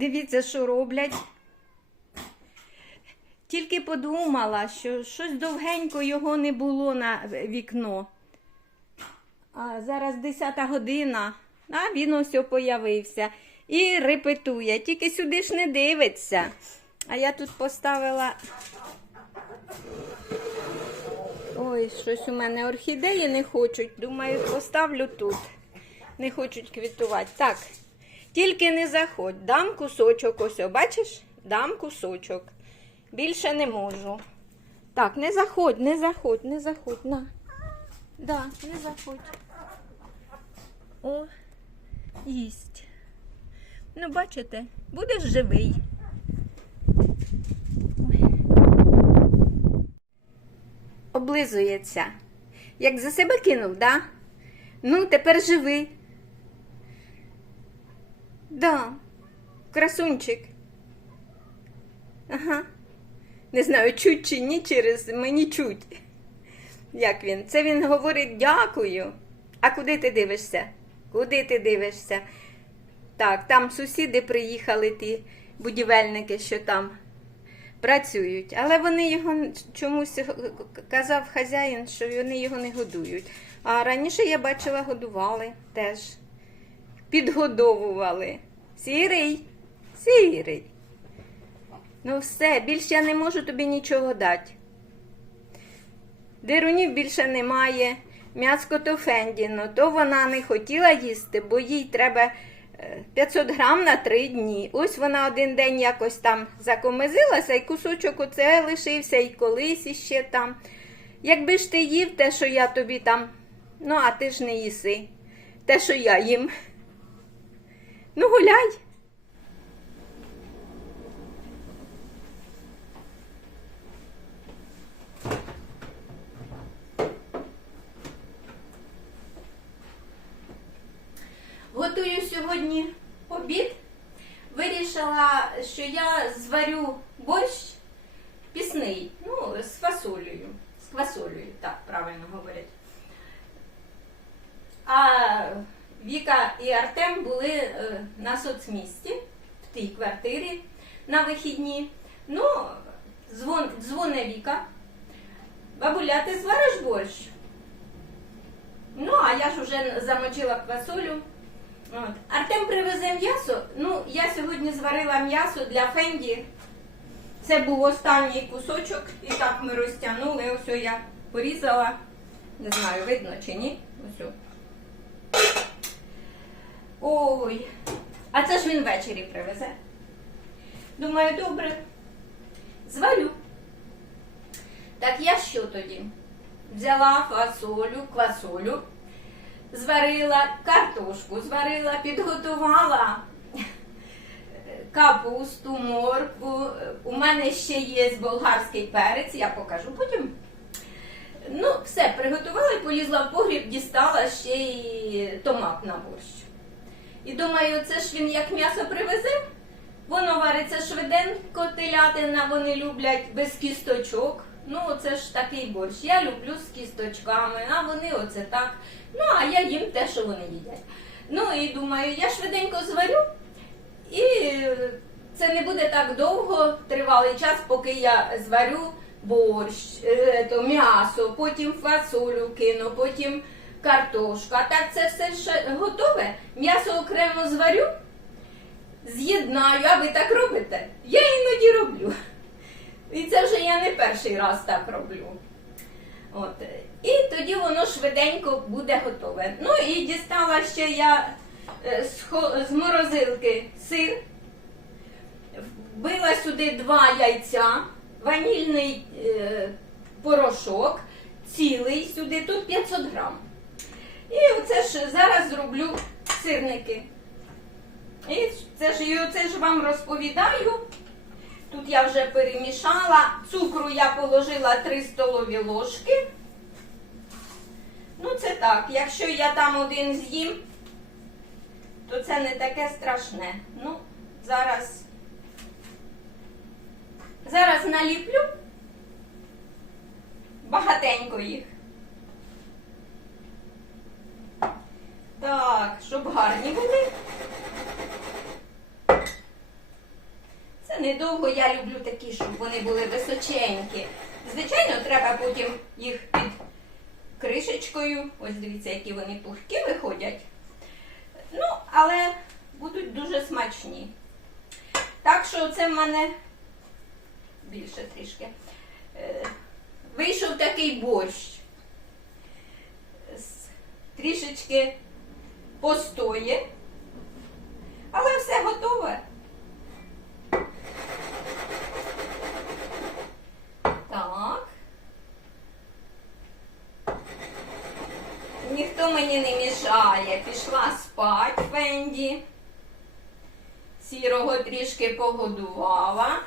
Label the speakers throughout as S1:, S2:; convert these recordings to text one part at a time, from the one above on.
S1: Дивіться, що роблять. Тільки подумала, що щось довгенько його не було на вікно. А зараз 10 година, а він ось появився. І репетує. Тільки сюди ж не дивиться. А я тут поставила. Ой, щось у мене орхідеї не хочуть. Думаю, поставлю тут. Не хочуть квітувати. Так, тільки не заходь. Дам кусочок ось, бачиш? Дам кусочок. Більше не можу. Так, не заходь, не заходь, не заходь. На. Да, не заходь. О, їсть. Ну, бачите, будеш живий. Облизується. Як за себе кинув, да? Ну, тепер живий. Да, красунчик. Ага. Не знаю, чуть чи ні, через мені чуть. Як він? Це він говорить дякую. А куди ти дивишся? Куди ти дивишся? Так, там сусіди приїхали, ті будівельники, що там працюють. Але вони його чомусь казав хазяїн, що вони його не годують. А раніше я бачила, годували теж. Підгодовували. Сірий, сірий. Ну все, більше я не можу тобі нічого дати. Дирунів більше немає. М'яско то фендіно, то вона не хотіла їсти, бо їй треба е, 500 грам на 3 дні. Ось вона один день якось там закомизилася, і кусочок оце лишився, і колись іще там. Якби ж ти їв те, що я тобі там, ну а ти ж не їси, те, що я їм. Ну, гуляй. Готую сьогодні обід. Вирішила, що я зварю борщ пісний, ну, з фасолею. З квасолею, так правильно говорять. А Віка і Артем були е, на соцмісті в тій квартирі на вихідні. Ну, дзвон, дзвоне Віка. Бабуля, ти звариш борщ? Ну, а я ж вже замочила квасолю. От. Артем привезе м'ясо. Ну, я сьогодні зварила м'ясо для Фенді. Це був останній кусочок, і так ми розтягнули. Ось я порізала. Не знаю, видно чи ні. Ось. Ой. А це ж він ввечері привезе. Думаю, добре. Зварю. Так я що тоді? Взяла фасолю, квасолю, зварила картошку, зварила, підготувала капусту, моркву. У мене ще є болгарський перець, я покажу потім. Ну, все, приготувала і полізла в погріб, дістала ще й томат на борщ. І думаю, це ж він як м'ясо привезе. Воно вариться швиденько, телятина вони люблять без кісточок. Ну, це ж такий борщ. Я люблю з кісточками, а вони оце так. Ну, а я їм те, що вони їдять. Ну і думаю, я швиденько зварю, і це не буде так довго, тривалий час, поки я зварю борщ, е, то м'ясо, потім фасолю кину, потім картошку. А так це все ще готове. М'ясо окремо зварю, з'єднаю, а ви так робите? Я іноді роблю. І це вже я не перший раз так роблю. От. І тоді воно швиденько буде готове. Ну і дістала ще я е, з морозилки сир, вбила сюди два яйця, ванільний е, порошок, цілий сюди, тут 500 грам. І оце ж зараз зроблю сирники. І це ж, і оце ж вам розповідаю. Тут я вже перемішала. Цукру я положила 3 столові ложки. Ну, це так. Якщо я там один з'їм, то це не таке страшне. Ну, зараз. Зараз наліплю багатенько їх. Так, щоб гарні були. Це недовго я люблю такі, щоб вони були височенькі. Звичайно, треба потім їх під кришечкою. Ось дивіться, які вони пухкі виходять. Ну, але будуть дуже смачні. Так що це в мене більше трішки. Е, Вийшов такий борщ. З- Трішечки постоє, але все готове. Так. Ніхто мені не мішає. Пішла спать Фенді. Сірого трішки погодувала.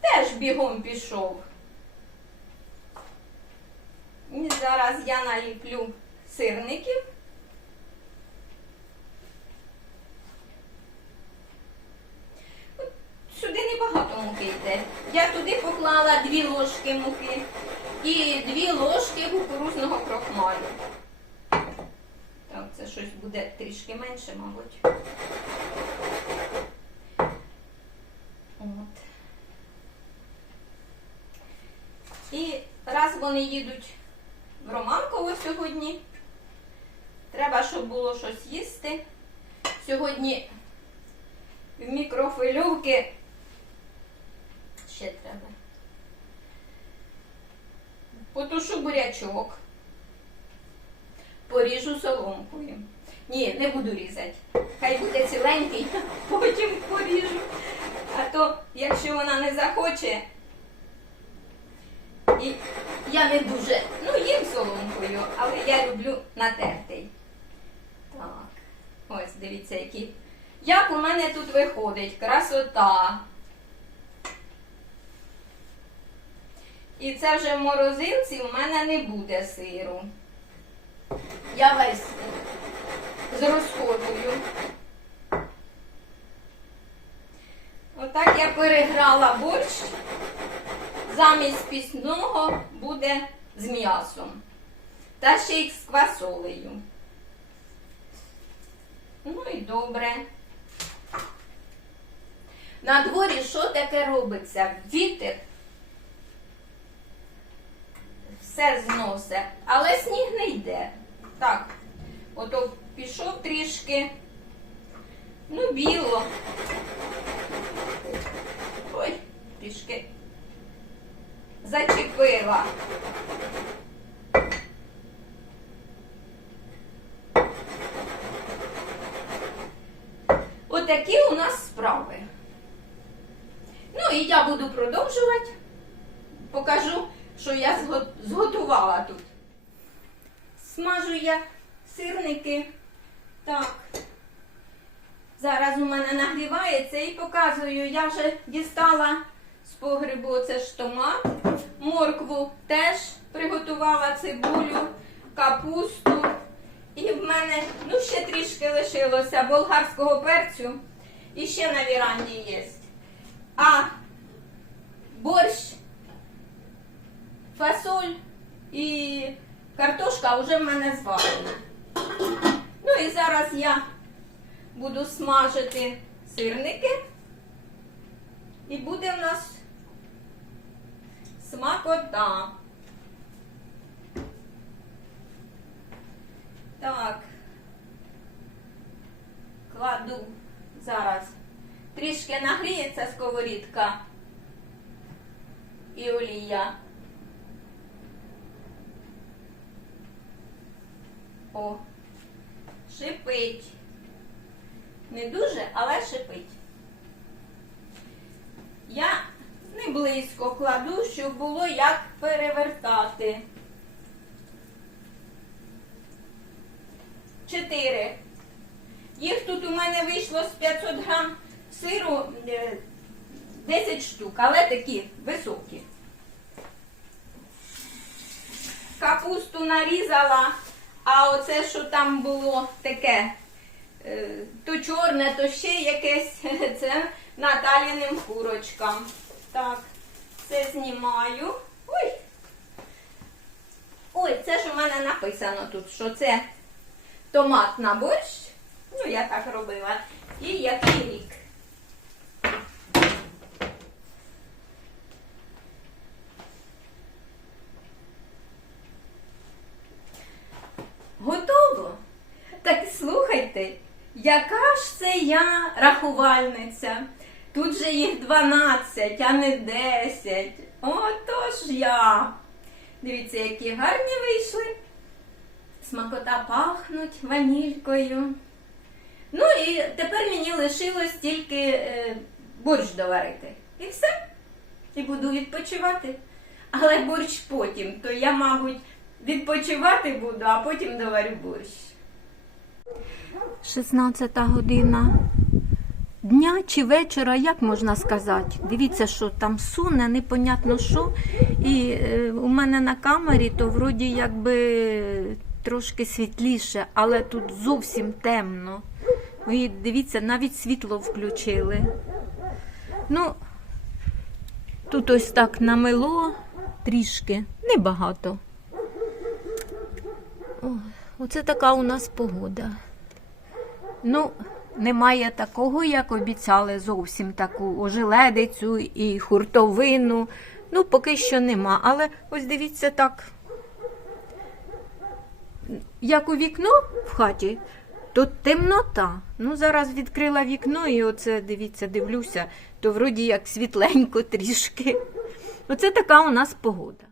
S1: Теж бігом пішов. І зараз я наліплю сирників. Сюди небагато муки йде. Я туди поклала дві ложки муки і дві ложки кукурузного крохмалю. Так, це щось буде трішки менше, мабуть. От. І раз вони їдуть в Романково сьогодні, треба, щоб було щось їсти. Сьогодні в мікрофильовки ще треба. Потушу бурячок. Поріжу соломкою. Ні, не буду різати. Хай буде ціленький, потім поріжу. А то, якщо вона не захоче, і я не дуже, ну їм соломкою, але я люблю натертий. Так, ось дивіться, які. Як у мене тут виходить, красота. І це вже в морозилці у мене не буде сиру. Я весь зрозходую. Отак я переграла борщ. Замість пісного буде з м'ясом. Та ще й з квасолею. Ну і добре. На дворі що таке робиться? Вітер все зносить, але сніг не йде. Так, ото пішов трішки. Ну, біло. Ой, трішки зачепила. Отакі у нас справи. Ну і я буду продовжувати. Покажу, що я зготувала тут. Смажу я сирники. Так. Зараз у мене нагрівається і показую, я вже дістала з погребу оце ж томат, моркву теж приготувала цибулю, капусту. І в мене ну ще трішки лишилося болгарського перцю і ще на віранді є. А борщ, фасоль і картошка вже в мене зварена. Ну і зараз я буду смажити сирники. І буде в нас смакота. Так. Кладу зараз. Трішки нагріється сковорідка і олія. О, шипить. Не дуже, але шипить. Я не близько кладу, щоб було як перевертати. Чотири. Їх тут у мене вийшло з 500 грам сиру е, 10 штук, але такі високі. Капусту нарізала, а оце, що там було таке, е, то чорне, то ще якесь, це Наталіним курочкам. Так, це знімаю. Ой. Ой, це ж у мене написано тут, що це томат на борщ. Ну, я так робила. І який рік. Яка ж це я рахувальниця? Тут же їх 12, а не 10. Отож я. Дивіться, які гарні вийшли. Смакота пахнуть ванількою. Ну і тепер мені лишилось тільки е, борщ доварити. І все. І буду відпочивати. Але борщ потім, то я, мабуть, відпочивати буду, а потім доварю борщ. 16 година дня чи вечора, як можна сказати. Дивіться, що там суне, непонятно що. І е, у мене на камері то вроді якби трошки світліше, але тут зовсім темно. І дивіться, навіть світло включили. Ну, тут ось так намело трішки, небагато. О, оце така у нас погода. Ну, немає такого, як обіцяли, зовсім таку ожеледицю і хуртовину. Ну, поки що нема. Але ось дивіться так. Як у вікно в хаті, то темнота. Ну, зараз відкрила вікно і оце, дивіться, дивлюся, то вроді як світленько трішки. Оце така у нас погода.